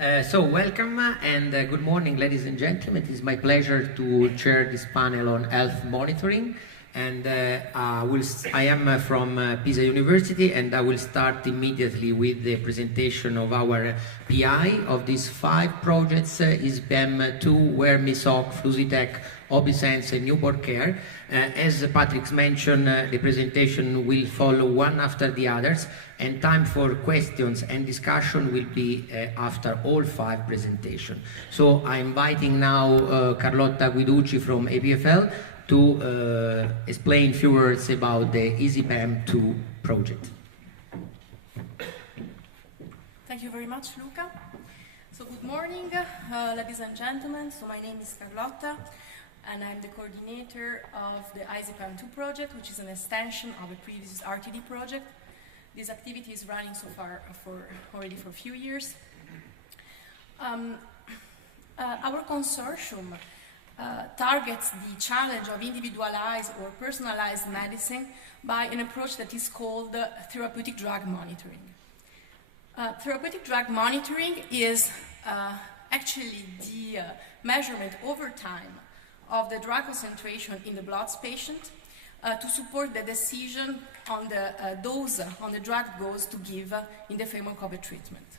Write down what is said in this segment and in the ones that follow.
So welcome and good morning, ladies and gentlemen. It is my pleasure to chair this panel on health monitoring. And I am from Pisa University, and I will start immediately with the presentation of our PI of these 5 projects, ISyPeM 2, WearMeSoC, FlusiTex, Obisense, and newborn care. As Patrick mentioned, the presentation will follow one after the others, and time for questions and discussion will be after all 5 presentations. So I'm inviting now Carlotta Guiducci from EPFL to explain a few words about the ISyPeM 2 project. Thank you very much, Luca. So good morning, ladies and gentlemen. So my name is Carlotta, and I'm the coordinator of the ISyPeM 2 project, which is an extension of a previous RTD project. This activity is running so far already for a few years. Our consortium targets the challenge of individualized or personalized medicine by an approach that is called therapeutic drug monitoring. Therapeutic drug monitoring is actually the measurement over time of the drug concentration in the blood patient to support the decision on the dose, on the drug dose to give in the framework of a treatment.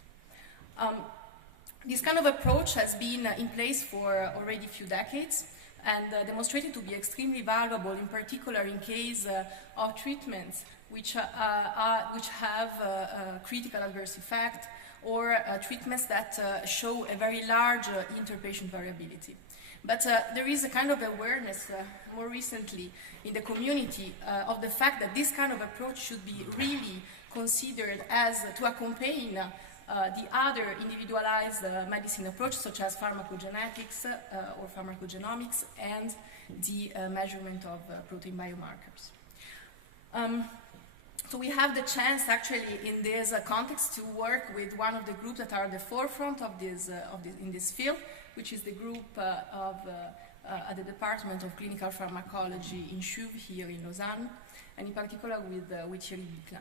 This kind of approach has been in place for already a few decades and demonstrated to be extremely valuable, in particular in case of treatments which have critical adverse effect or treatments that show a very large interpatient variability. But there is a kind of awareness more recently in the community of the fact that this kind of approach should be really considered as to accompany the other individualized medicine approach, such as pharmacogenetics or pharmacogenomics, and the measurement of protein biomarkers. So we have the chance, actually, in this context, to work with one of the groups that are at the forefront of in this field, which is the group at the Department of Clinical Pharmacology in CHUV here in Lausanne, and in particular with Thierry Biclin.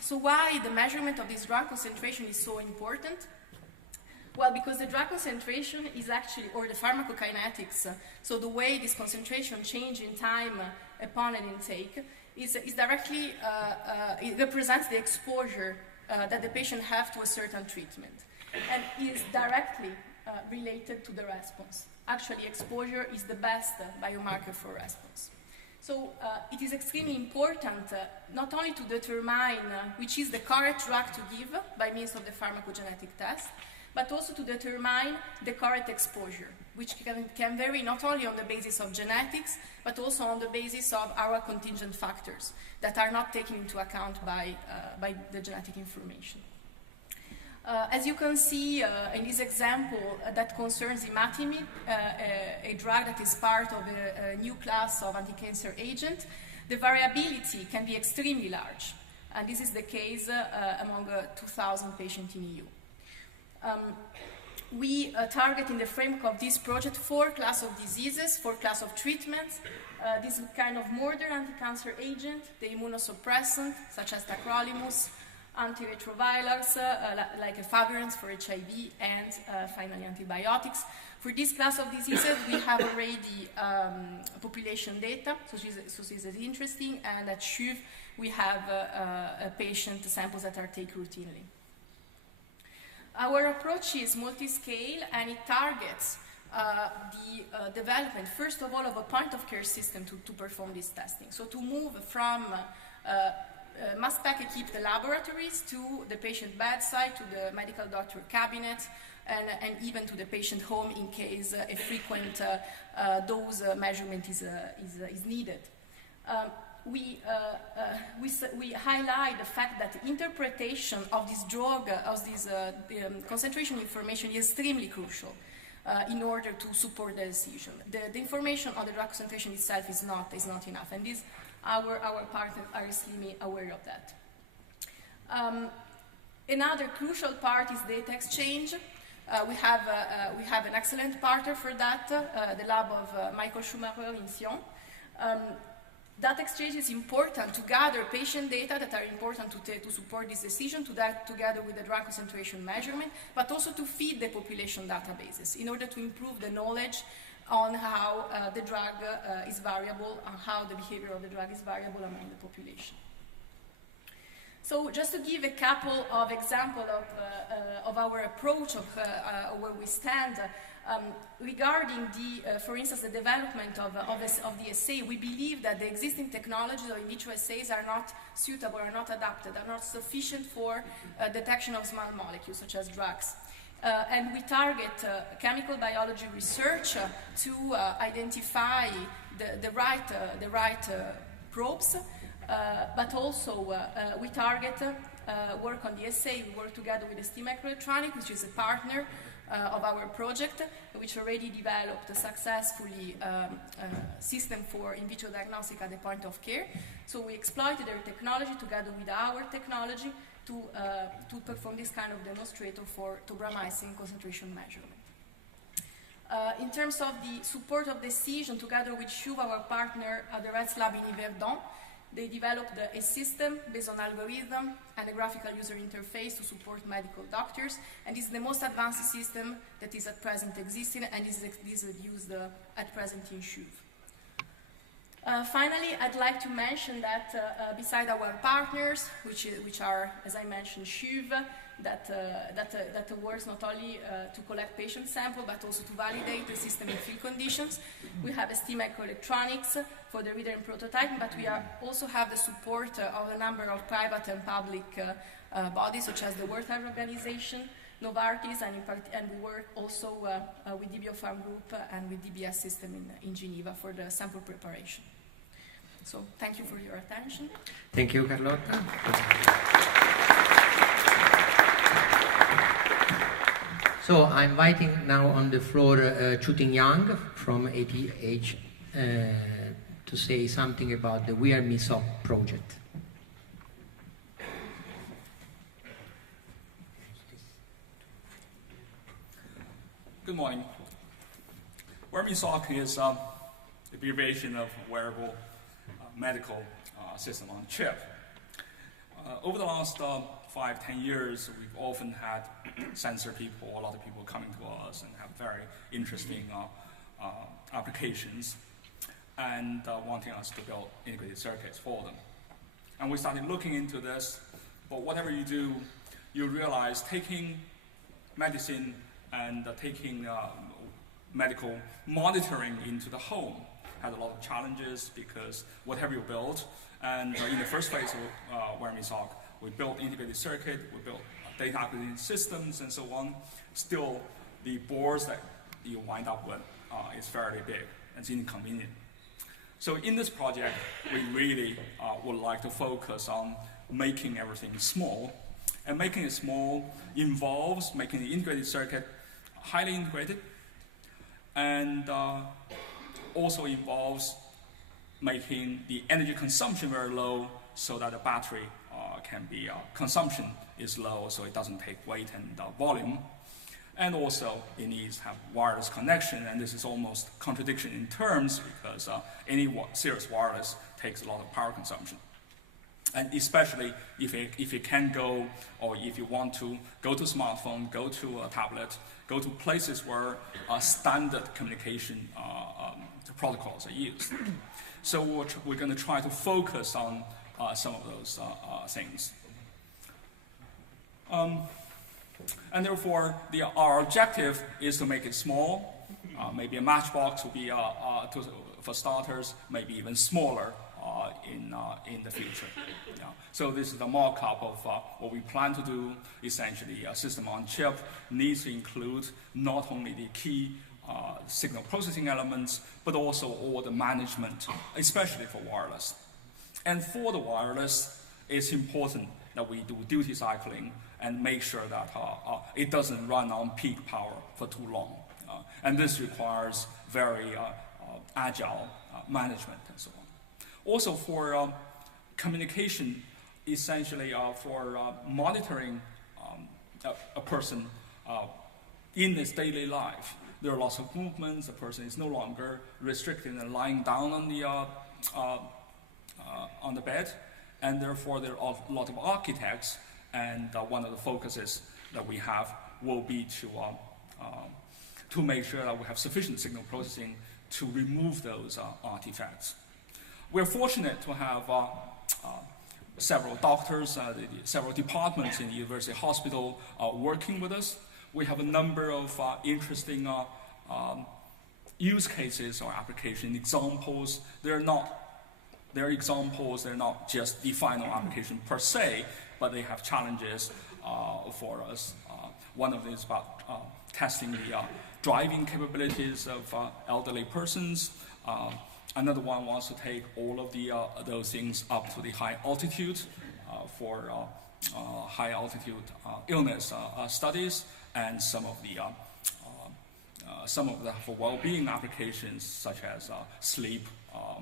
So why the measurement of this drug concentration is so important? Well, because the drug concentration is actually, or the pharmacokinetics, so the way this concentration changes in time upon an intake, is directly, it represents the exposure that the patient has to a certain treatment, and is directly related to the response. Actually, exposure is the best biomarker for response. So it is extremely important not only to determine which is the correct drug to give by means of the pharmacogenetic test, but also to determine the correct exposure, which can vary not only on the basis of genetics, but also on the basis of our contingent factors that are not taken into account by the genetic information. As you can see in this example that concerns imatinib, a drug that is part of a new class of anti-cancer agent, the variability can be extremely large. And this is the case among 2,000 patients in EU. We target in the framework of this project 4 classes of diseases, 4 classes of treatments. This kind of modern anti-cancer agent, the immunosuppressant, such as tacrolimus, antiretrovirals like efavirenz for HIV, and finally antibiotics. For this class of diseases, we have already population data, so this is interesting, and at CHUV we have patient samples that are taken routinely. Our approach is multi-scale, and it targets the development, first of all, of a point-of-care system to perform this testing. So to move from mass spec equipped laboratories to the patient bedside, to the medical doctor cabinet, and even to the patient home in case a frequent dose measurement is needed. We highlight the fact that the interpretation of this drug, of this concentration information is extremely crucial in order to support the decision. The information on the drug concentration itself is not enough, and this our partners are extremely aware of that. Another crucial part is data exchange. We have an excellent partner for that, the lab of Michael Schumacher in Sion. Data exchange is important to gather patient data that are important to support this decision, together with the drug concentration measurement, but also to feed the population databases in order to improve the knowledge on how the drug is variable, and how the behavior of the drug is variable among the population. So just to give a couple of examples of our approach of where we stand, regarding for instance, the development of the assay, we believe that the existing technologies of in vitro assays are not suitable, are not adapted, are not sufficient for detection of small molecules such as drugs. And we target chemical biology research to identify the right probes, but also we target work on the assay. We work together with ST Microelectronics, which is a partner of our project, which already developed a successfully system for in vitro diagnostic at the point of care. So we exploited their technology together with our technology to perform this kind of demonstrator for tobramycin concentration measurement. In terms of the support of decision, together with Huang, our partner at the Reds Lab in Yverdon, they developed a system based on algorithm and a graphical user interface to support medical doctors, and this is the most advanced system that is at present existing, and is used at present in Huang. Finally, I'd like to mention that beside our partners, which are, as I mentioned, Huang, that works not only to collect patient sample, but also to validate the system in field conditions. We have ST Microelectronics for the reader and prototyping, but we also have the support of a number of private and public bodies, such as the World Health Organization, Novartis, and we work also with the Biopharm Group and with DBS System in Geneva for the sample preparation. So thank you for your attention. Thank you, Carlotta. So I'm inviting now on the floor Chuting Yang from ETHZ to say something about the WearMeSoC project. Good morning. WearMeSoC is an abbreviation of wearable medical system on chip. Over the last 5-10 years, we've often had sensor people, a lot of people coming to us and have very interesting applications and wanting us to build integrated circuits for them. And we started looking into this, but whatever you do, you realize taking medicine and taking medical monitoring into the home has a lot of challenges, because whatever you build, and in the first phase of WearMeSoC, we built integrated circuit, we built data acquisition systems and so on. Still, the boards that you wind up with is fairly big and it's inconvenient. So in this project, we really would like to focus on making everything small. And making it small involves making the integrated circuit highly integrated, and also involves making the energy consumption very low, so that the battery can be consumption is low, so it doesn't take weight and volume. And also it needs to have wireless connection, and this is almost contradiction in terms, because any serious wireless takes a lot of power consumption. And especially if you can go, or if you want to go to smartphone, go to a tablet, go to places where standard communication protocols are used. So we're going to try to focus on some of those things. And therefore, our objective is to make it small. Maybe a matchbox would be, for starters, maybe even smaller in the future. Yeah. So this is the mock-up of what we plan to do. Essentially, a system on chip needs to include not only the key signal processing elements, but also all the management, especially for wireless. And for the wireless, it's important that we do duty cycling and make sure that it doesn't run on peak power for too long. And this requires very agile management and so on. Also for communication, essentially for monitoring a person in his daily life. There are lots of movements. The person is no longer restricted and lying down on the on the bed, and therefore there are a lot of architects, and one of the focuses that we have will be to make sure that we have sufficient signal processing to remove those artifacts. We're fortunate to have several doctors, several departments in the university hospital working with us. We have a number of interesting use cases or application examples. They're examples, they're not just the final application per se, but they have challenges for us. One of them is about testing the driving capabilities of elderly persons. Another one wants to take all of those things up to the high altitude for high altitude illness studies, and some of the for well-being applications such as sleep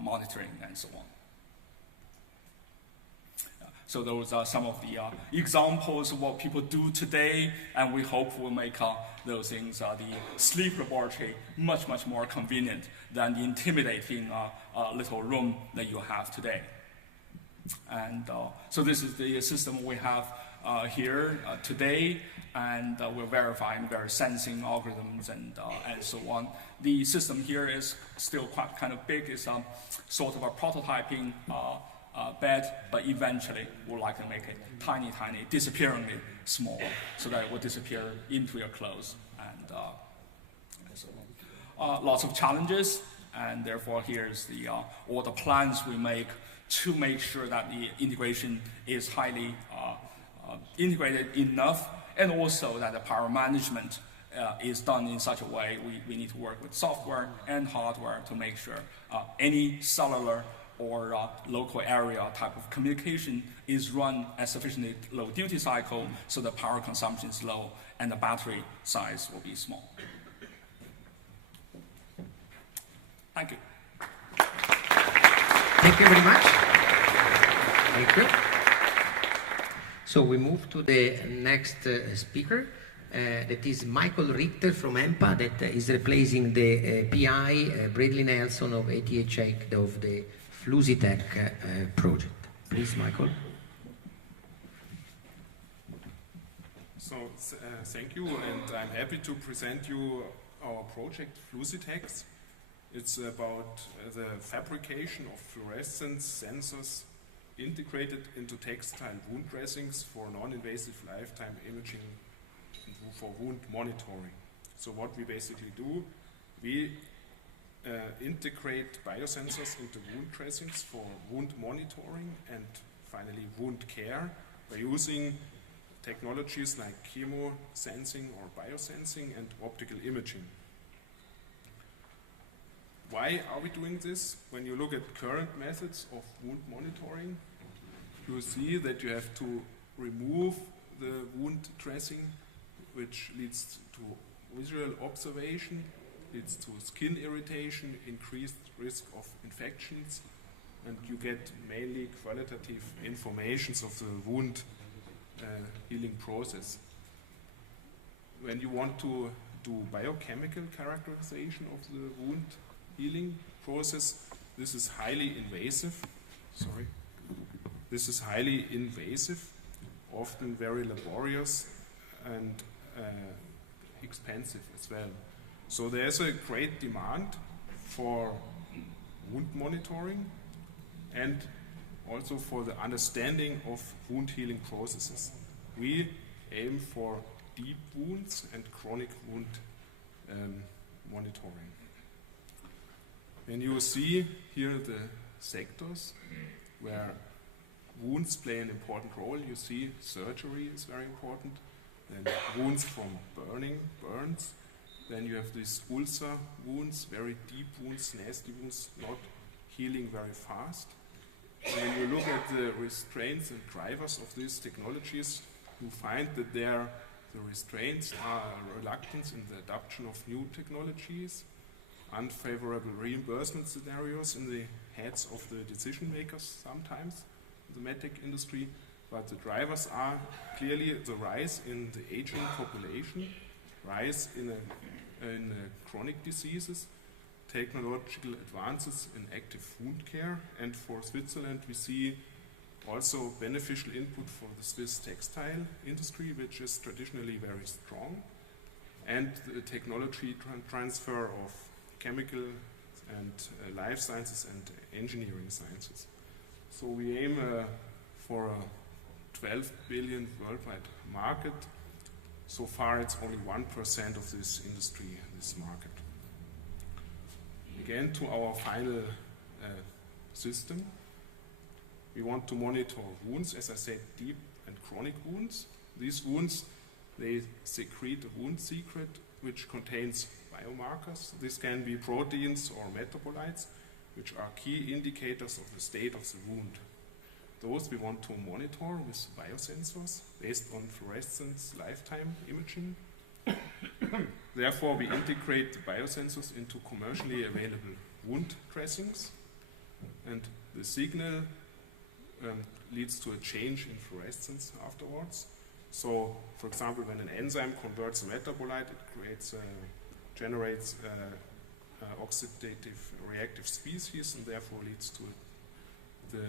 monitoring and so on. So those are some of the examples of what people do today, and we hope will make those things, the sleep laboratory, much, much more convenient than the intimidating little room that you have today. And so this is the system we have here today, and we're verifying various sensing algorithms and so on. The system here is still quite kind of big. It's sort of a prototyping bed, but eventually we'll likely make it tiny, tiny, disappearingly small, so that it will disappear into your clothes. And so lots of challenges, and therefore here's all the plans we make to make sure that the integration is highly integrated enough, and also that the power management is done in such a way we need to work with software and hardware to make sure any cellular or local area type of communication is run at sufficiently low duty cycle, so the power consumption is low and the battery size will be small. Thank you. Thank you very much. Thank you. So we move to the next speaker. That is Michael Richter from EMPA, that is replacing the PI Bradley Nelson of ETHZ of the FlusiTex project. Please, Michael. So thank you, and I'm happy to present you our project FlusiTex. It's about the fabrication of fluorescence sensors integrated into textile wound dressings for non-invasive lifetime imaging for wound monitoring. So what we basically do, we integrate biosensors into wound dressings for wound monitoring and finally wound care by using technologies like chemo sensing or biosensing and optical imaging. Why are we doing this? When you look at current methods of wound monitoring, you see that you have to remove the wound dressing, which leads to visual observation, leads to skin irritation, increased risk of infections, and you get mainly qualitative information of the wound healing process. When you want to do biochemical characterization of the wound healing process, this is highly invasive. Sorry. This is highly invasive, often very laborious and expensive as well. So there's a great demand for wound monitoring and also for the understanding of wound healing processes. We aim for deep wounds and chronic wound monitoring. When you see here the sectors where wounds play an important role, you see surgery is very important, then wounds from burns, then you have these ulcer wounds, very deep wounds, nasty wounds, not healing very fast. When you look at the restraints and drivers of these technologies, you find that the restraints are reluctance in the adoption of new technologies, unfavorable reimbursement scenarios in the heads of the decision makers sometimes in the medtech industry, but the drivers are clearly the rise in the aging population, rise in chronic diseases, technological advances in active wound care, and for Switzerland we see also beneficial input for the Swiss textile industry, which is traditionally very strong, and the technology transfer of chemical and life sciences and engineering sciences. So we aim for a 12 billion worldwide market. So far it's only 1% of this industry, this market. Again, to our final system, we want to monitor wounds, as I said, deep and chronic wounds. These wounds, they secrete a wound secret which contains biomarkers. This can be proteins or metabolites, which are key indicators of the state of the wound. Those we want to monitor with biosensors based on fluorescence lifetime imaging. Therefore, we integrate the biosensors into commercially available wound dressings, and the signal leads to a change in fluorescence afterwards. So, for example, when an enzyme converts a metabolite, it generates oxidative reactive species, and therefore leads to the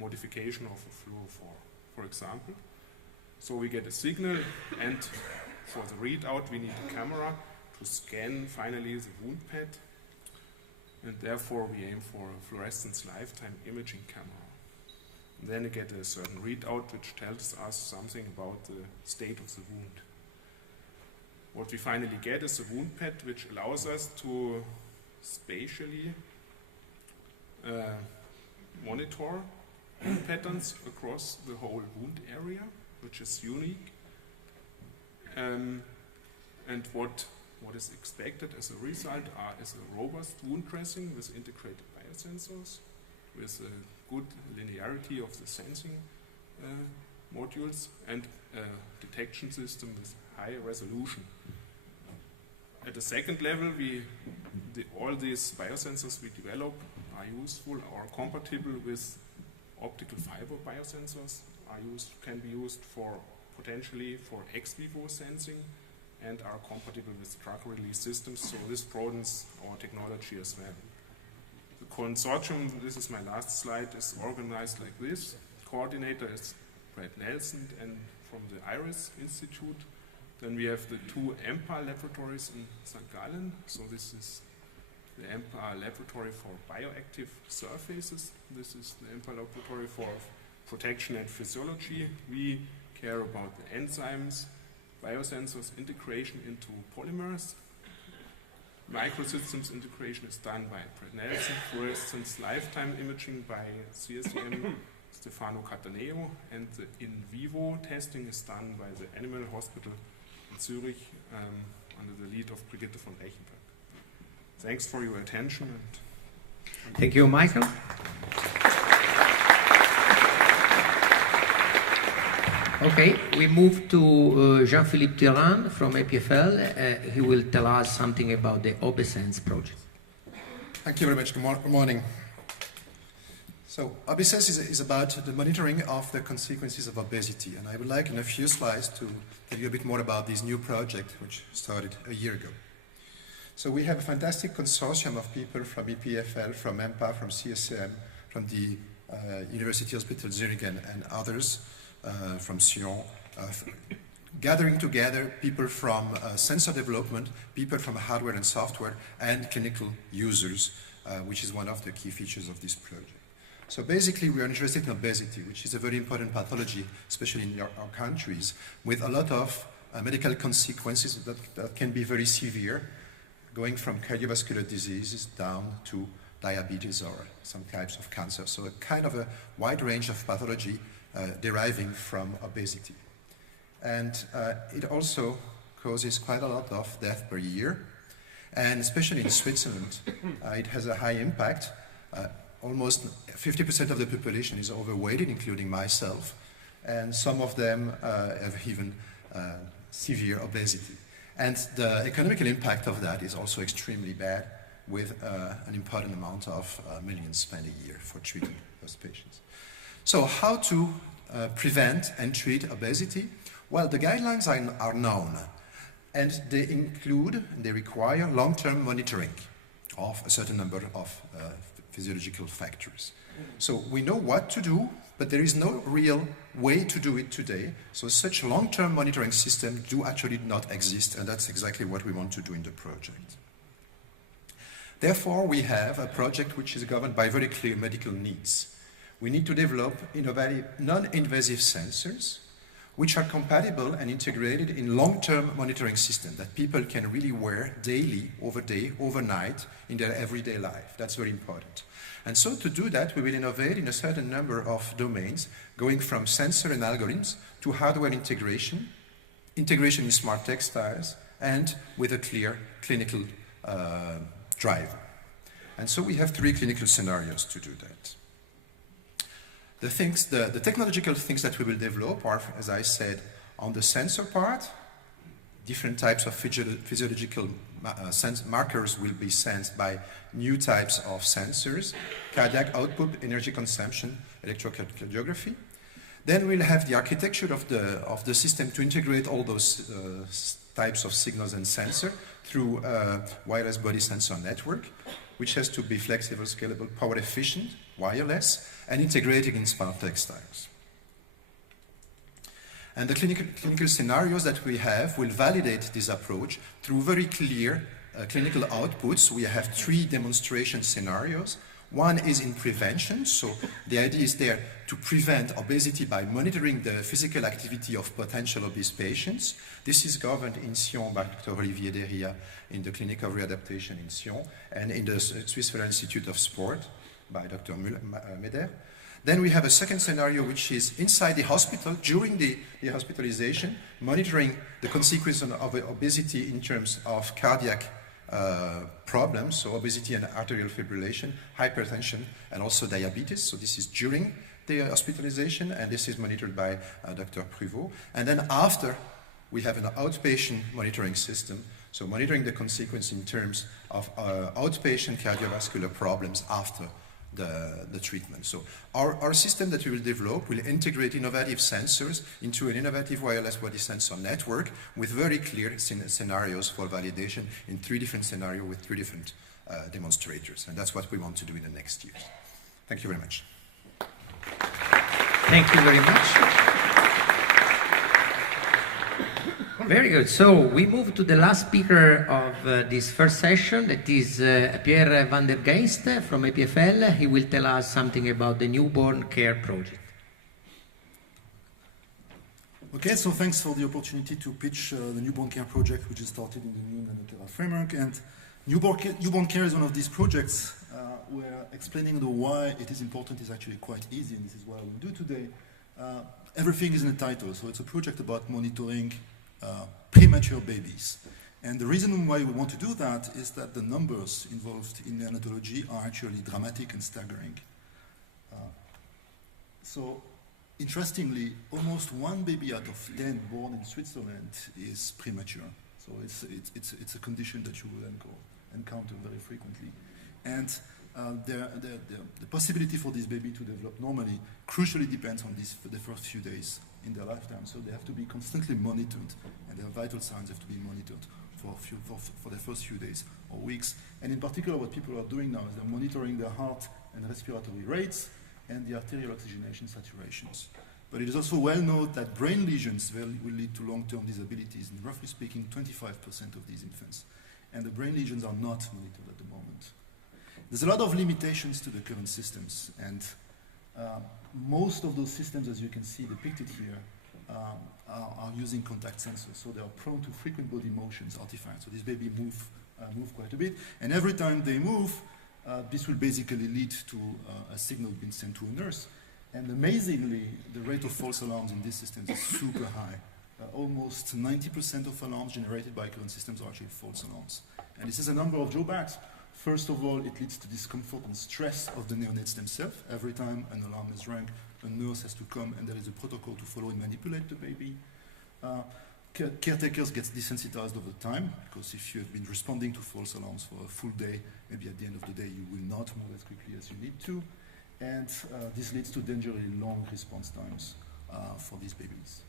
modification of a fluorophore, for example. So we get a signal, and for the readout we need a camera to scan finally the wound pad, and therefore we aim for a fluorescence lifetime imaging camera. And then we get a certain readout which tells us something about the state of the wound. What we finally get is a wound pad which allows us to spatially monitor wound patterns across the whole wound area, which is unique. And what is expected as a result is a robust wound dressing with integrated biosensors, with a good linearity of the sensing modules, and a detection system with high resolution. At the second level, all these biosensors we develop are useful or compatible with optical fiber biosensors, can be used potentially for ex vivo sensing, and are compatible with drug release systems, so this broadens our technology as well. The consortium, this is my last slide, is organized like this. Coordinator is Brad Nelson and from the IRIS Institute. Then we have the two EMPA laboratories in St. Gallen. So this is the EMPA laboratory for bioactive surfaces. This is the EMPA laboratory for protection and physiology. We care about the enzymes, biosensors integration into polymers. Microsystems integration is done by Brad Nelson, fluorescence lifetime imaging by CSEM Stefano Cataneo, and the in vivo testing is done by the Animal Hospital in Zurich under the lead of Brigitte von Reichenberg. Thanks for your attention. And thank you, Michael. Okay, we move to Jean-Philippe Thuram from EPFL. He will tell us something about the ObeSense project. Thank you very much. Good morning. So, ObeSense is about the monitoring of the consequences of obesity, and I would like in a few slides to tell you a bit more about this new project which started a year ago. So we have a fantastic consortium of people from EPFL, from EMPA, from CSM, from the University Hospital Zurich and others, from Sion, gathering together people from sensor development, people from hardware and software, and clinical users, which is one of the key features of this project. So basically we are interested in obesity, which is a very important pathology, especially in our countries, with a lot of medical consequences that can be very severe, going from cardiovascular diseases down to diabetes or some types of cancer. So a kind of a wide range of pathology deriving from obesity. And it also causes quite a lot of death per year. And especially in Switzerland, it has a high impact. Almost 50% of the population is overweighted, including myself. And some of them have even severe obesity. And the economical impact of that is also extremely bad, with an important amount of millions spent a year for treating those patients. So how to prevent and treat obesity? Well, the guidelines are known, and they require long-term monitoring of a certain number of physiological factors. So we know what to do, but there is no real way to do it today. So such long-term monitoring systems do actually not exist, and that's exactly what we want to do in the project. Therefore, we have a project which is governed by very clear medical needs. We need to develop innovative, non-invasive sensors which are compatible and integrated in long-term monitoring systems that people can really wear daily, overnight, in their everyday life. That's very important. And so to do that, we will innovate in a certain number of domains, going from sensor and algorithms to hardware integration in smart textiles, and with a clear clinical drive. And so we have 3 clinical scenarios to do that. The technological things that we will develop are, as I said, on the sensor part. Different types of physiological markers will be sensed by new types of sensors: cardiac output, energy consumption, electrocardiography. Then we'll have the architecture of the system to integrate all those types of signals and sensor through a wireless body sensor network, which has to be flexible, scalable, power efficient, wireless, and integrated in smart textiles. And the clinical scenarios that we have will validate this approach through very clear clinical outputs. We have 3 demonstration scenarios. One is in prevention, so the idea is there to prevent obesity by monitoring the physical activity of potential obese patients. This is governed in Sion by Dr. Olivier Derria in the Clinic of Readaptation in Sion, and in the Swiss Federal Institute of Sport by Dr. Meder. Then we have a second scenario which is inside the hospital during the hospitalization, monitoring the consequences of obesity in terms of cardiac problems, so obesity and arterial fibrillation, hypertension, and also diabetes. So this is during the hospitalization, and this is monitored by Dr. Pruvot. And then after, we have an outpatient monitoring system, so monitoring the consequence in terms of outpatient cardiovascular problems after the treatment. So our system that we will develop will integrate innovative sensors into an innovative wireless body sensor network with very clear scenarios for validation in 3 different scenarios with 3 different demonstrators. And that's what we want to do in the next years. Thank you very much. Thank you very much. Very good. So we move to the last speaker of this first session. That is Pierre van der Geest from EPFL. He will tell us something about the newborn care project. Okay, so thanks for the opportunity to pitch the newborn care project, which is started in the new Nano-Tera framework. And newborn care is one of these projects where explaining the why it is important is actually quite easy, and this is what I will do today. Everything is in the title, so it's a project about monitoring premature babies. And the reason why we want to do that is that the numbers involved in neonatology are actually dramatic and staggering. So, interestingly, almost 1 baby out of 10 born in Switzerland is premature. So it's a condition that you will encounter very frequently. And the possibility for this baby to develop normally crucially depends on the first few days in their lifetime. So they have to be constantly monitored, and their vital signs have to be monitored for the first few days or weeks. And in particular, what people are doing now is they're monitoring their heart and respiratory rates and the arterial oxygenation saturations. But it is also well known that brain lesions will lead to long-term disabilities, and roughly speaking, 25% of these infants. And the brain lesions are not monitored at the moment. There's a lot of limitations to the current systems, and most of those systems, as you can see depicted here, are using contact sensors, so they are prone to frequent body motions, artifacts. So this baby move quite a bit, and every time they move, this will basically lead to a signal being sent to a nurse. And amazingly, the rate of false alarms in these systems is super high. Almost 90% of alarms generated by current systems are actually false alarms. And this is a number of drawbacks. First of all, it leads to discomfort and stress of the neonates themselves. Every time an alarm is rang, a nurse has to come, and there is a protocol to follow and manipulate the baby. Caretakers get desensitized over time, because if you have been responding to false alarms for a full day, maybe at the end of the day you will not move as quickly as you need to. And this leads to dangerously long response times for these babies.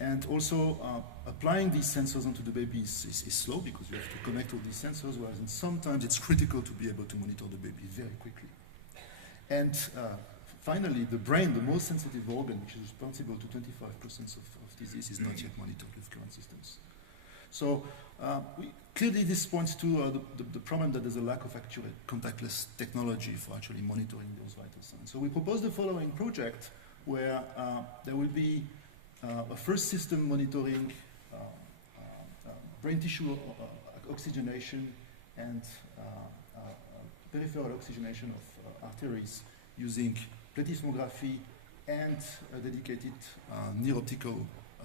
And also, applying these sensors onto the baby is slow because you have to connect all these sensors, whereas sometimes it's critical to be able to monitor the baby very quickly. And finally, the brain, the most sensitive organ, which is responsible to 25% of disease, is not yet monitored with current systems. So clearly this points to the problem that there's a lack of accurate contactless technology for actually monitoring those vital signs. So we propose the following project where there will be a first system monitoring brain tissue oxygenation and peripheral oxygenation of arteries using plethysmography and a dedicated near-optical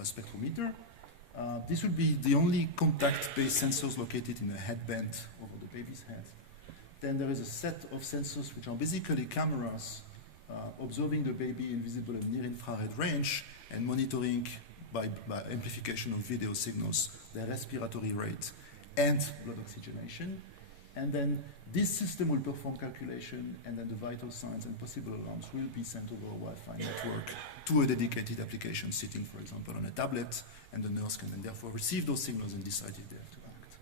spectrometer. This would be the only contact-based sensors located in a headband over the baby's head. Then there is a set of sensors which are basically cameras observing the baby in visible and near-infrared range and monitoring by amplification of video signals their respiratory rate and blood oxygenation. And then this system will perform calculation, and then the vital signs and possible alarms will be sent over a Wi-Fi network to a dedicated application sitting, for example, on a tablet, and the nurse can then therefore receive those signals and decide if they have to act.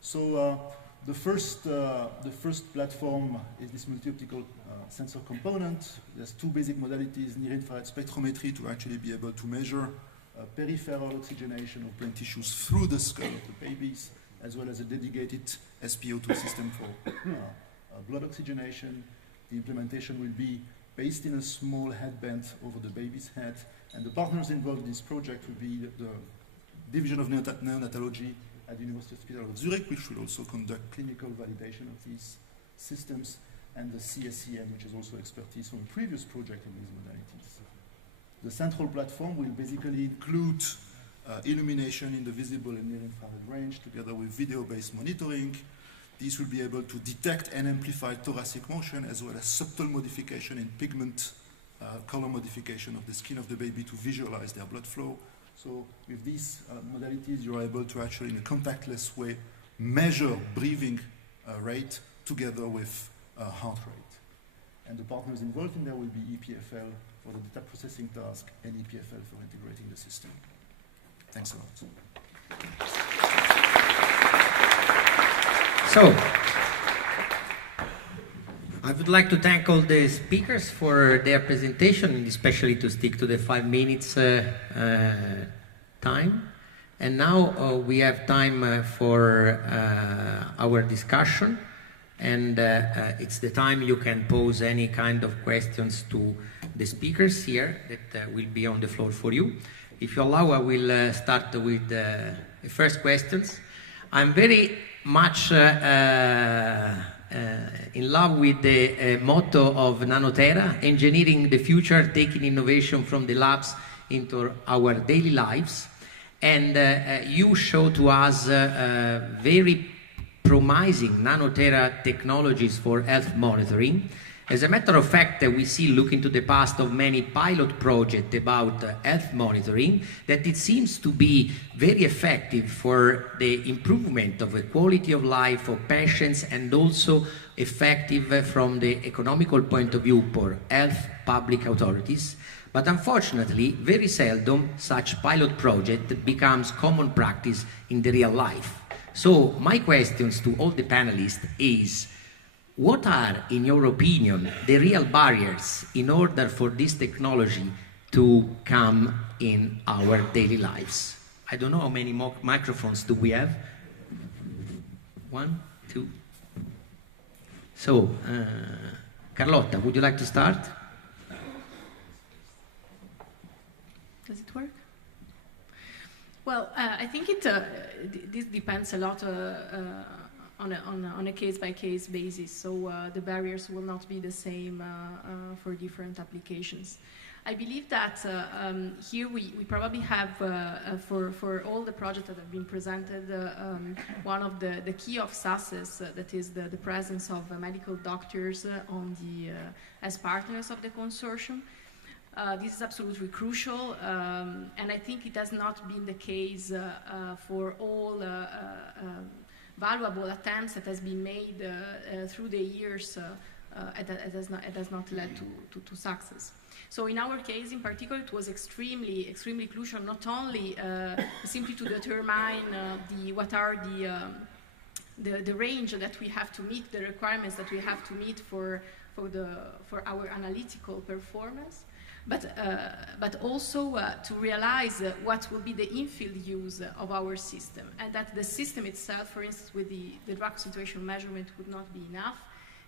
So the first platform is this multi-optical sensor component. There's two basic modalities: near-infrared spectrometry to actually be able to measure peripheral oxygenation of brain tissues through the skull of the babies, as well as a dedicated SpO2 system for blood oxygenation. The implementation will be based in a small headband over the baby's head, and the partners involved in this project will be the Division of Neonatology at the University Hospital of Zurich, which will also conduct clinical validation of these systems, and the CSCN, which is also expertise from a previous project in these modalities. The central platform will basically include illumination in the visible and near-infrared range, together with video-based monitoring. These will be able to detect and amplify thoracic motion, as well as subtle modification in pigment, color modification of the skin of the baby to visualize their blood flow. So with these modalities, you're able to actually, in a contactless way, measure breathing rate together with heart rate. And the partners involved in there will be EPFL for the data processing task and EPFL for integrating the system. Thanks a lot. So, I would like to thank all the speakers for their presentation, and especially to stick to the 5 minutes time. And now we have time for our discussion, and it's the time you can pose any kind of questions to the speakers here that will be on the floor for you. If you allow, I will start with the first questions. I'm very much in love with the motto of Nano-Tera, engineering the future, taking innovation from the labs into our daily lives. And you show to us very promising Nano-Tera technologies for health monitoring. As a matter of fact, we see, looking to the past of many pilot projects about health monitoring, that it seems to be very effective for the improvement of the quality of life for patients, and also effective from the economical point of view for health public authorities. But unfortunately, very seldom such pilot project becomes common practice in the real life. So my questions to all the panelists is, what are, in your opinion, the real barriers in order for this technology to come in our daily lives? I don't know how many microphones do we have. 1, 2. So, Carlotta, would you like to start? Does it work? Well, I think this depends a lot on a case-by-case basis, so the barriers will not be the same for different applications. I believe that here we probably have, for all the projects that have been presented, one of the key of success, that is the presence of medical doctors as partners of the consortium. This is absolutely crucial, and I think it has not been the case for all valuable attempts that has been made through the years it has not led to success. So in our case, in particular, it was extremely crucial not only simply to determine what are the range that we have to meet, the requirements that we have to meet for our analytical performance, but also to realize what will be the in-field use of our system, and that the system itself, for instance, with the drug concentration measurement would not be enough,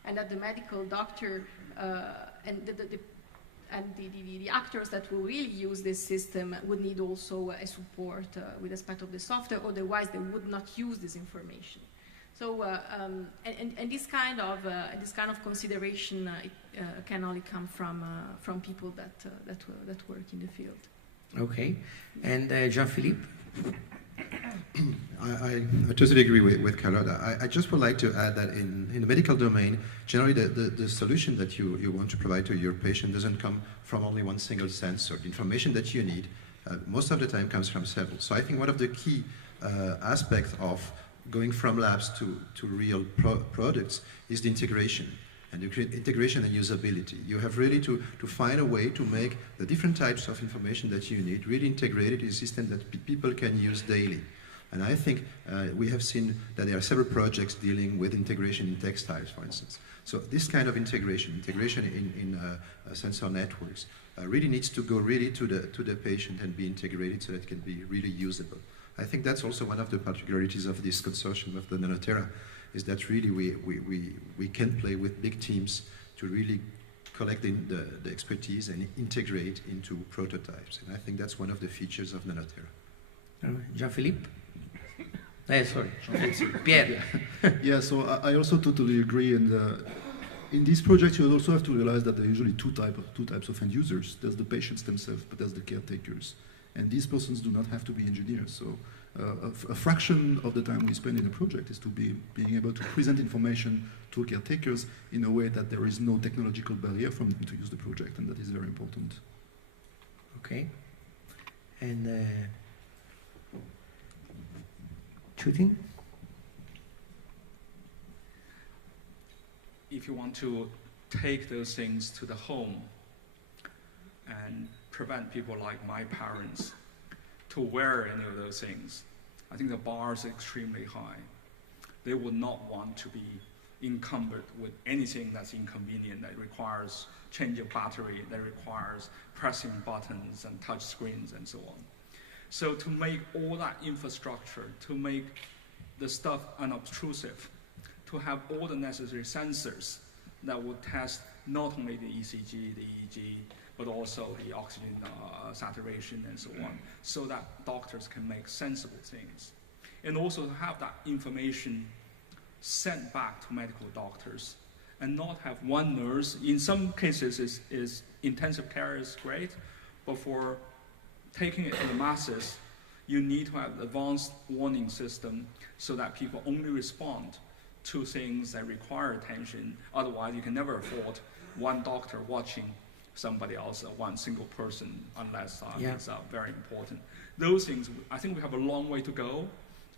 and that the medical doctor and the actors that will really use this system would need also a support with respect of the software, otherwise they would not use this information. So, and this kind of consideration can only come from people that work in the field. Okay, and Jean-Philippe. I totally agree with Carlotta. I just would like to add that in the medical domain, generally the solution that you want to provide to your patient doesn't come from only one single sensor. The information that you need most of the time comes from several. So I think one of the key aspects of going from labs to real products is the integration. And integration and usability. You have really to find a way to make the different types of information that you need really integrated in a system that people can use daily. And I think we have seen that there are several projects dealing with integration in textiles, for instance. So this kind of integration in sensor networks really needs to go really to the patient and be integrated so that it can be really usable. I think that's also one of the particularities of this consortium of the Nano-Tera, is that really we can play with big teams to really collect the expertise and integrate into prototypes. And I think that's one of the features of Nano-Tera. Jean-Philippe? Sorry, Pierre. Yeah, so I also totally agree. And in this project, you also have to realize that there are usually two types of end users. There's the patients themselves, but there's the caretakers. And these persons do not have to be engineers. So a fraction of the time we spend in a project is to being able to present information to caretakers in a way that there is no technological barrier for them to use the project, and that is very important. Okay. And shooting? If you want to take those things to the home and prevent people like my parents to wear any of those things, I think the bar is extremely high. They would not want to be encumbered with anything that's inconvenient, that requires change of battery, that requires pressing buttons and touch screens and so on. So to make all that infrastructure, to make the stuff unobtrusive, to have all the necessary sensors that would test not only the ECG, the EEG, but also the oxygen saturation and so on, so that doctors can make sensible things. And also to have that information sent back to medical doctors and not have one nurse. In some cases, is intensive care is great, but for taking it to the masses, you need to have an advanced warning system so that people only respond to things that require attention. Otherwise, you can never afford one doctor watching somebody else, one single person, unless it's very important. Those things, I think we have a long way to go,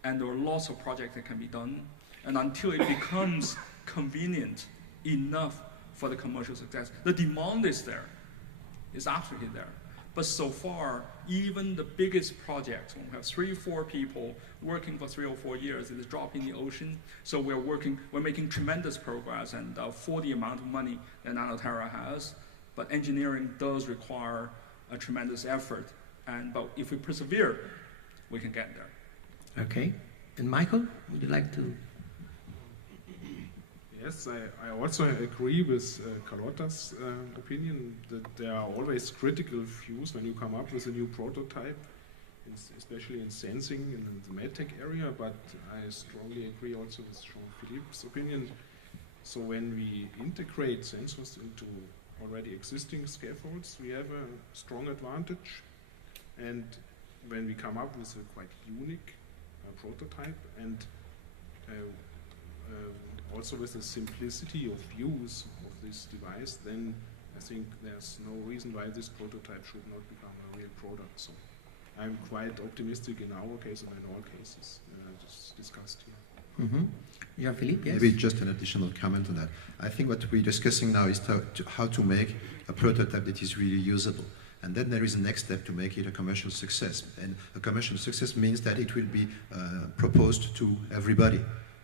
and there are lots of projects that can be done. And until it becomes convenient enough for the commercial success, the demand is there. It's absolutely there. But so far, even the biggest projects, when we have 3 or 4 people working for 3 or 4 years, it is a drop in the ocean. So we're making tremendous progress, and for the amount of money that Nano-Tera has. But engineering does require a tremendous effort. But if we persevere, we can get there. Okay. And Michael, would you like to? Yes, I also agree with Carlotta's opinion that there are always critical views when you come up with a new prototype, especially in sensing and in the medtech area, but I strongly agree also with Jean-Philippe's opinion. So when we integrate sensors into already existing scaffolds, we have a strong advantage. And when we come up with a quite unique prototype and also with the simplicity of use of this device, then I think there's no reason why this prototype should not become a real product. So I'm quite optimistic in our case and in all cases just discussed here. Mm-hmm. Jean-Philippe, yes? Maybe just an additional comment on that. I think what we're discussing now is how to make a prototype that is really usable. And then there is a next step to make it a commercial success. And a commercial success means that it will be proposed to everybody,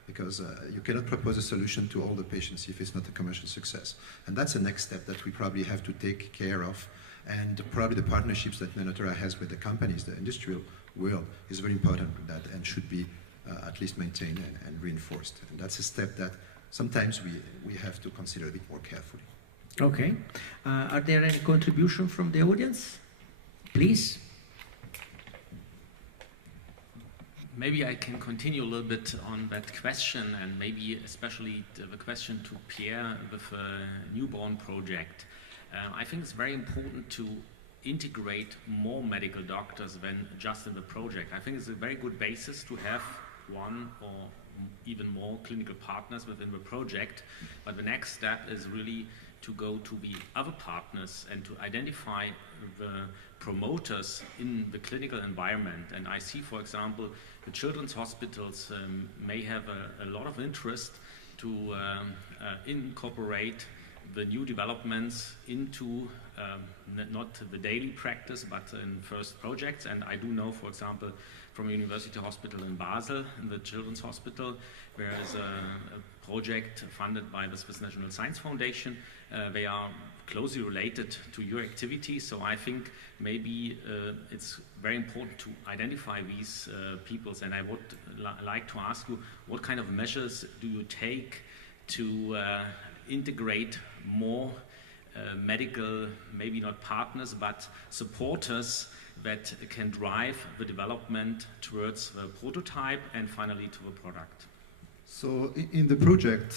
because you cannot propose a solution to all the patients if it's not a commercial success. And that's the next step that we probably have to take care of. And probably the partnerships that Nano-Tera has with the companies, the industrial world, is very important with that and should be at least maintained and reinforced. And that's a step that sometimes we have to consider a bit more carefully. Okay. Are there any contributions from the audience? Please. Maybe I can continue a little bit on that question, and maybe especially the question to Pierre with a newborn project. I think it's very important to integrate more medical doctors than just in the project. I think it's a very good basis to have one or even more clinical partners within the project, but the next step is really to go to the other partners and to identify the promoters in the clinical environment. And I see, for example, the children's hospitals may have a lot of interest to incorporate the new developments into not the daily practice, but in first projects. And I do know, for example, from a university hospital in Basel, in the children's hospital, there is a project funded by the Swiss National Science Foundation. They are closely related to your activities, so I think maybe it's very important to identify these peoples, and I would like to ask you, what kind of measures do you take to integrate more medical, maybe not partners, but supporters that can drive the development towards the prototype and finally to the product? So in the project,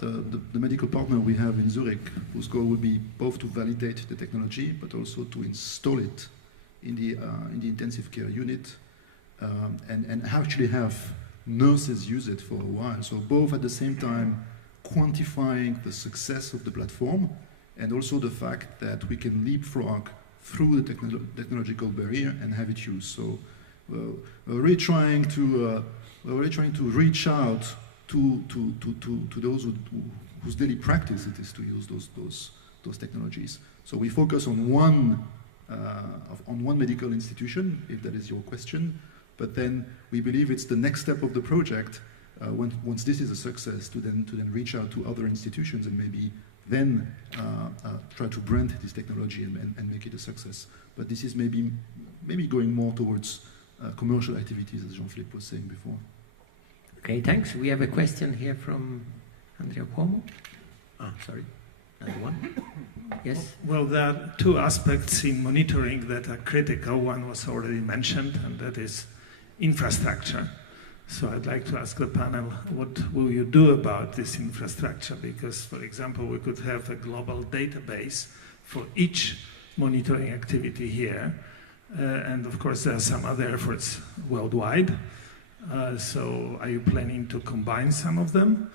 the medical partner we have in Zurich, whose goal will be both to validate the technology, but also to install it in the intensive care unit, and actually have nurses use it for a while. So both at the same time quantifying the success of the platform, and also the fact that we can leapfrog through the technological barrier and have it used. So we're really trying to reach out to those whose daily practice it is to use those technologies. So we focus on one medical institution, if that is your question. But then we believe it's the next step of the project. Once this is a success, to then reach out to other institutions and maybe then try to brand this technology and make it a success. But this is maybe going more towards commercial activities, as Jean-Philippe was saying before. Okay, thanks. We have a question here from Andrea Cuomo. Sorry, another one. Yes? Well, there are two aspects in monitoring that are critical. One was already mentioned, and that is infrastructure. So I'd like to ask the panel, what will you do about this infrastructure? Because, for example, we could have a global database for each monitoring activity here. And of course, there are some other efforts worldwide. So are you planning to combine some of them?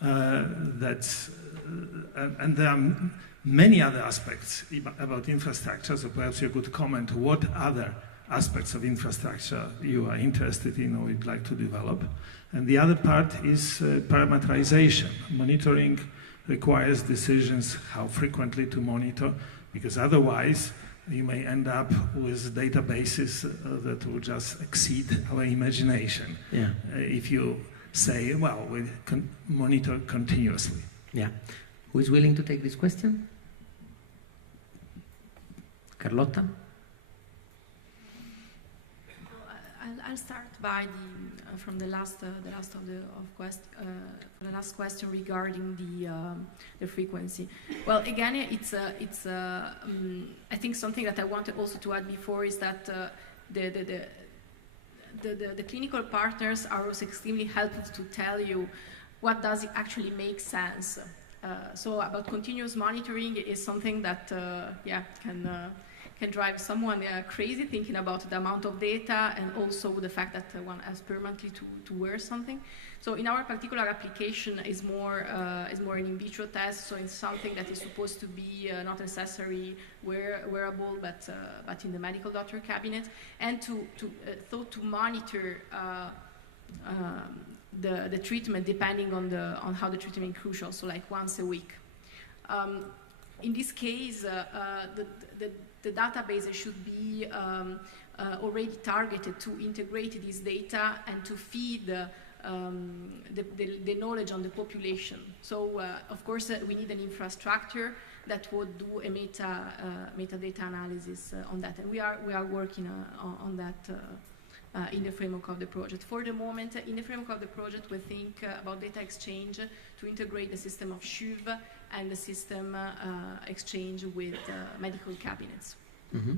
And there are many other aspects about infrastructure, so perhaps you could comment what other aspects of infrastructure you are interested in or would like to develop. And the other part is parameterization. Monitoring requires decisions how frequently to monitor, because otherwise you may end up with databases that will just exceed our imagination. Yeah. If you say, well, we can monitor continuously. Yeah. Who is willing to take this question? Carlotta? I'll start by from the last question regarding the frequency. Well, again, it's I think something that I wanted also to add before is that the clinical partners are also extremely helpful to tell you what does it actually make sense. So about continuous monitoring is something that can drive someone crazy thinking about the amount of data, and also the fact that one has permanently to wear something. So in our particular application is more an in vitro test, so it's something that is supposed to be not necessarily wearable, but in the medical doctor cabinet, and to monitor the treatment depending on how the treatment is crucial, so like once a week. In this case, the database should be already targeted to integrate this data and to feed the knowledge on the population. So, of course, we need an infrastructure that would do a metadata analysis on that, and we are working on that in the framework of the project. For the moment, in the framework of the project, we think about data exchange to integrate the system of SHUV and the system exchange with medical cabinets. Mm-hmm.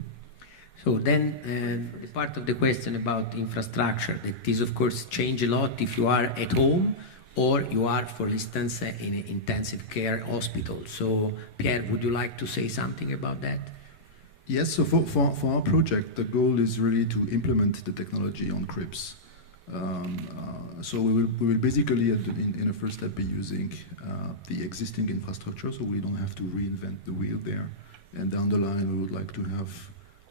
So then the part of the question about infrastructure, that is of course change a lot if you are at home or you are, for instance, in an intensive care hospital. So Pierre, would you like to say something about that? Yes, so for our project, the goal is really to implement the technology on CRIPS. So we will basically, in a first step, be using the existing infrastructure, so we don't have to reinvent the wheel there. And down the line, we would like to have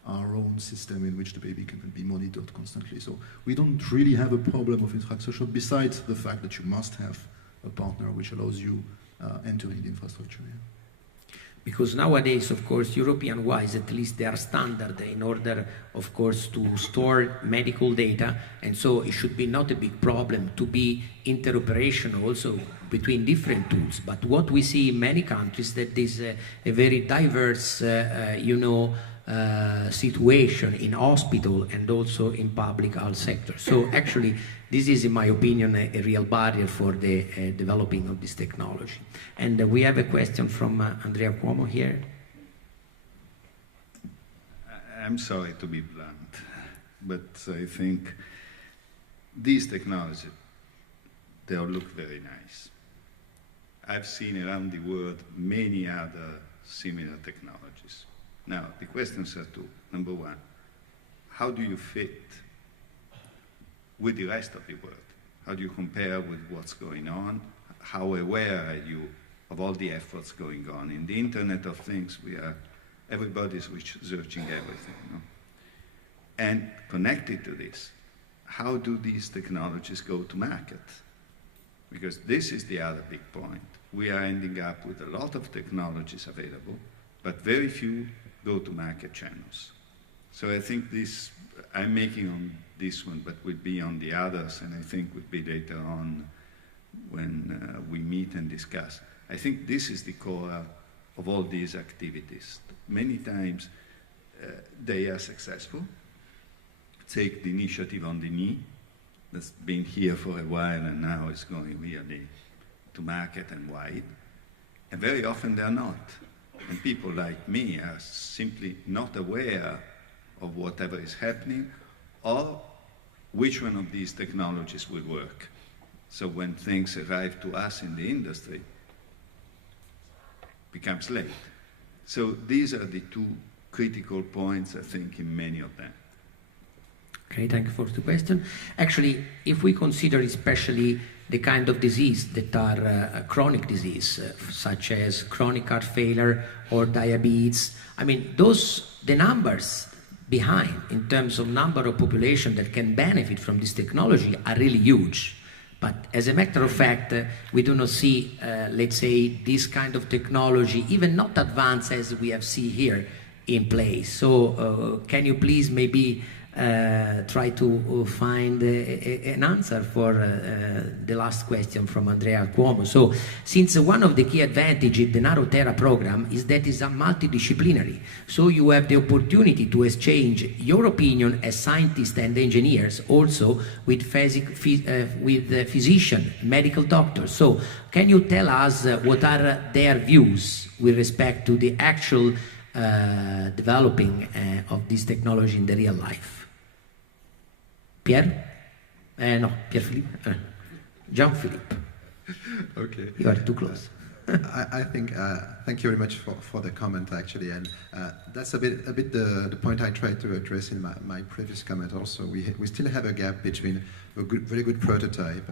our own system in which the baby can be monitored constantly. So we don't really have a problem of infrastructure, besides the fact that you must have a partner which allows you entering the infrastructure. Yeah. Because nowadays, of course, European-wise, at least they are standard in order, of course, to store medical data, and so it should be not a big problem to be interoperation also between different tools. But what we see in many countries that is a very diverse, situation in hospital and also in public health sector. So actually, this is, in my opinion, a real barrier for the developing of this technology. And we have a question from Andrea Cuomo here. I'm sorry to be blunt, but I think these technologies, they all look very nice. I've seen around the world many other similar technologies. Now, the questions are two. Number one, how do you fit with the rest of the world? How do you compare with what's going on? How aware are you of all the efforts going on? In the Internet of Things, everybody's researching everything. No? And connected to this, how do these technologies go to market? Because this is the other big point. We are ending up with a lot of technologies available, but very few go-to-market channels. So I think this, I'm making on this one, but will be on the others, and I think would be later on when we meet and discuss. I think this is the core of all these activities. Many times they are successful. Take the initiative on the knee, that's been here for a while and now is going really to market and wide. And very often they're not. And people like me are simply not aware of whatever is happening or which one of these technologies will work. So when things arrive to us in the industry, it becomes late. So these are the two critical points, I think, in many of them. Okay, thank you for the question. Actually, if we consider especially the kind of disease that are chronic disease, such as chronic heart failure or diabetes, I mean, the numbers behind in terms of number of population that can benefit from this technology are really huge. But as a matter of fact, we do not see, let's say, this kind of technology, even not advanced as we have seen here, in place. So can you please maybe try to find an answer for the last question from Andrea Cuomo. So, since one of the key advantages of the Nano-Tera program is that it's multidisciplinary, so you have the opportunity to exchange your opinion as scientists and engineers, also with physicians, medical doctors. So, can you tell us what are their views with respect to the actual developing of this technology in the real life? Pierre? No, Pierre-Philippe. Jean-Philippe. Okay. You are too close. I think, thank you very much for the comment, actually, and that's a bit the point I tried to address in my previous comment also. We still have a gap between a very good prototype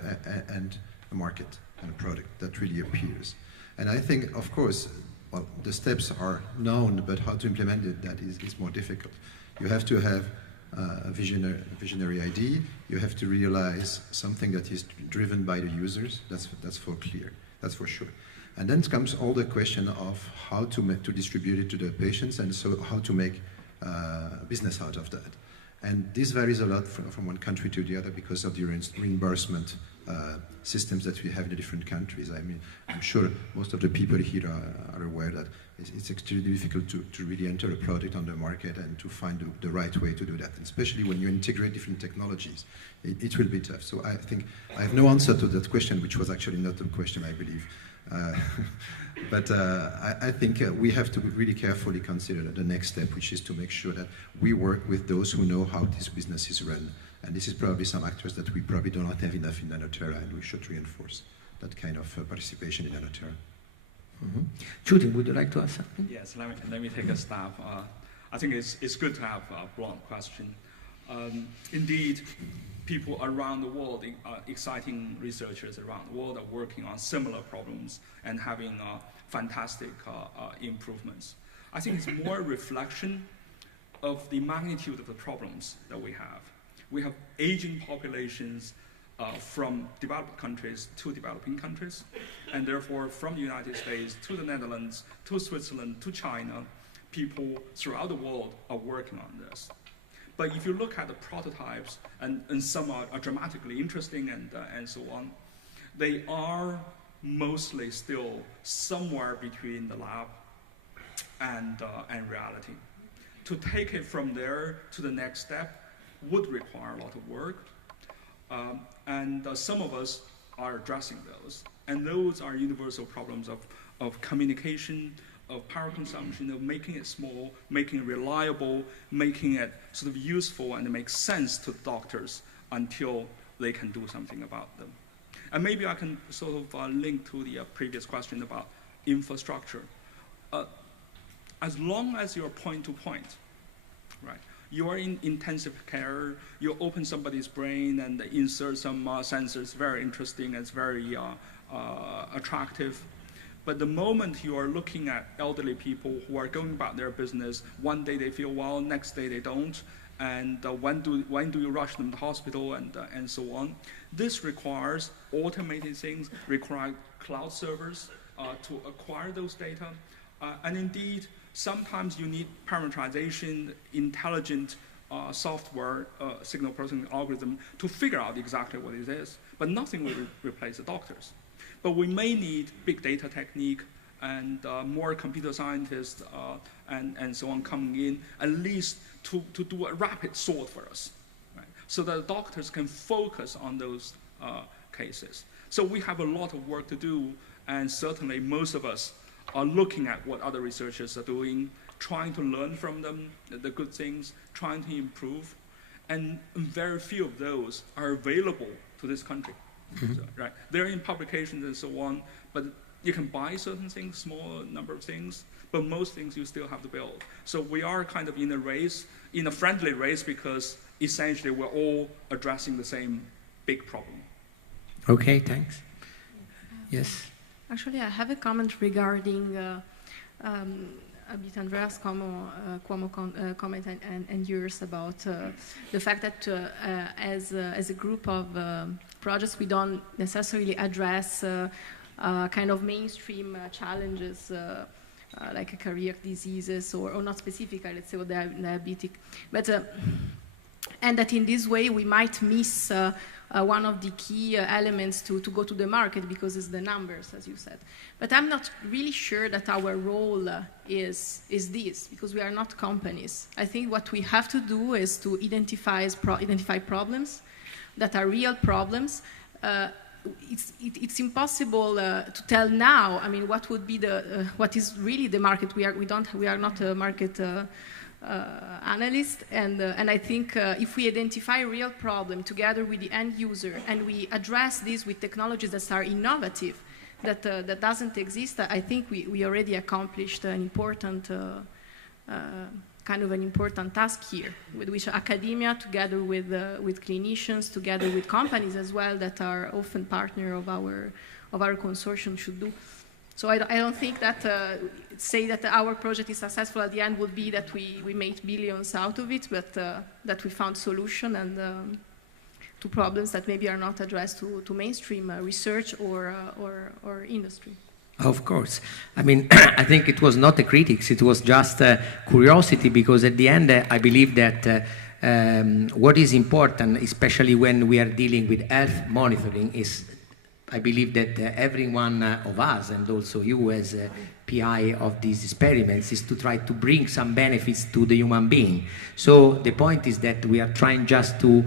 and a market and a product that really appears. And I think, of course, well, the steps are known, but how to implement it, that is more difficult. You have to have a visionary idea. You have to realize something that is driven by the users. That's for clear. That's for sure. And then comes all the question of how to distribute it to the patients, and so how to make business out of that. And this varies a lot from one country to the other because of the reimbursement systems that we have in the different countries. I mean, I'm sure most of the people here are aware that it's extremely difficult to really enter a product on the market and to find the right way to do that. And especially when you integrate different technologies, it will be tough. So I think I have no answer to that question, which was actually not a question, I believe. But I think we have to really carefully consider the next step, which is to make sure that we work with those who know how this business is run. And this is probably some actors that we probably do not have enough in Nano-Tera, and we should reinforce that kind of participation in Nano-Tera. Judy, would you like to ask something? Yes, let me take a stab. I think it's good to have a blunt question. Indeed, people around the world, exciting researchers around the world are working on similar problems and having fantastic improvements. I think it's more a reflection of the magnitude of the problems that we have. We have aging populations from developed countries to developing countries, and therefore from the United States to the Netherlands, to Switzerland, to China, people throughout the world are working on this. But if you look at the prototypes, and some are dramatically interesting and so on, they are mostly still somewhere between the lab and reality. To take it from there to the next step would require a lot of work. And some of us are addressing those. And those are universal problems of communication, of power consumption, of making it small, making it reliable, making it sort of useful and make sense to doctors until they can do something about them. And maybe I can sort of link to the previous question about infrastructure. As long as you're point-to-point, right? You are in intensive care, you open somebody's brain and insert some sensors, very interesting, it's very attractive. But the moment you are looking at elderly people who are going about their business, one day they feel well, next day they don't, and when do you rush them to hospital and so on. This requires automated things, require cloud servers to acquire those data. And indeed, sometimes you need parameterization, intelligent software, signal processing algorithm to figure out exactly what it is. But nothing will replace the doctors. But we may need big data technique and more computer scientists and so on coming in, at least to do a rapid sort for us, right? So that doctors can focus on those cases. So we have a lot of work to do, and certainly most of us are looking at what other researchers are doing, trying to learn from them, the good things, trying to improve, and very few of those are available to this country. Mm-hmm. So, right? They're in publications and so on, but you can buy certain things, small number of things, but most things you still have to build. So we are kind of in a race, in a friendly race, because essentially we're all addressing the same big problem. Okay, thanks. Yes. Actually, I have a comment regarding a bit Andrea's comment and yours about the fact that as a group of projects, we don't necessarily address kind of mainstream challenges like cardiac diseases or not specifically, let's say, diabetic. But and that in this way we might miss one of the key elements to go to the market, because it's the numbers, as you said. But I'm not really sure that our role is this, because we are not companies. I think what we have to do is to identify problems that are real problems. It's impossible to tell now. I mean, what would be what is really the market? We are not a market analyst, and I think if we identify a real problem together with the end user and we address this with technologies that are innovative, that doesn't exist, I think we already accomplished an important kind of an important task here, with which academia, together with clinicians, together with companies as well that are often partner of our consortium, should do. So I don't think that say that our project is successful at the end would be that we made billions out of it, but that we found solution and to problems that maybe are not addressed to mainstream research or industry. Of course. I mean, I think it was not a critics, it was just curiosity, because at the end, I believe that what is important, especially when we are dealing with health monitoring, is I believe that every one of us, and also you as a PI of these experiments, is to try to bring some benefits to the human being. So the point is that we are trying just to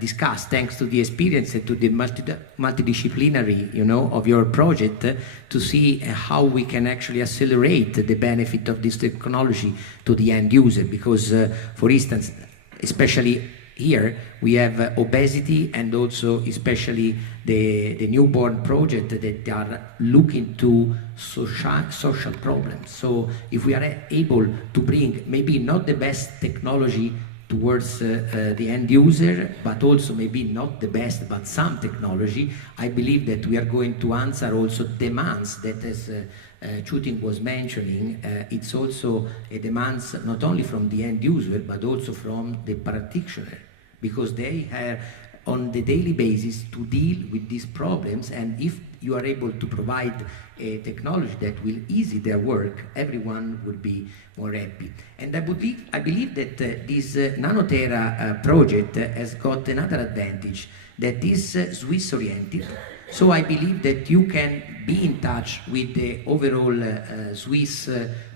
discuss, thanks to the experience and to the multidisciplinary, of your project, to see how we can actually accelerate the benefit of this technology to the end user. Because, for instance, especially here we have obesity and also especially the newborn project that are looking to social problems. So if we are able to bring maybe not the best technology towards the end user, but also maybe not the best, but some technology, I believe that we are going to answer also demands that, as Chuting was mentioning, it's also a demands not only from the end user, but also from the practitioner, because they have on the daily basis to deal with these problems, and if you are able to provide a technology that will ease their work, everyone will be more happy. And I believe that this Nano-Tera project has got another advantage, that is Swiss-oriented. So I believe that you can be in touch with the overall Swiss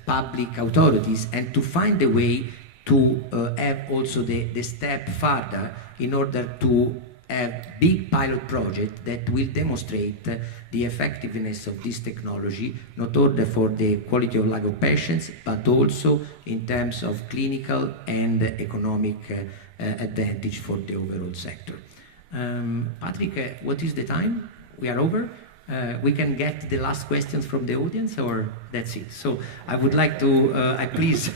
public authorities and to find a way to have also the step further in order to have big pilot project that will demonstrate the effectiveness of this technology, not only for the quality of life of patients, but also in terms of clinical and economic advantage for the overall sector. Patrick, what is the time? We are over. We can get the last questions from the audience, or that's it. So I would like to please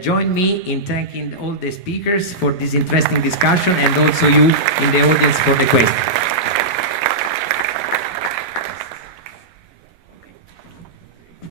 join me in thanking all the speakers for this interesting discussion, and also you in the audience for the questions.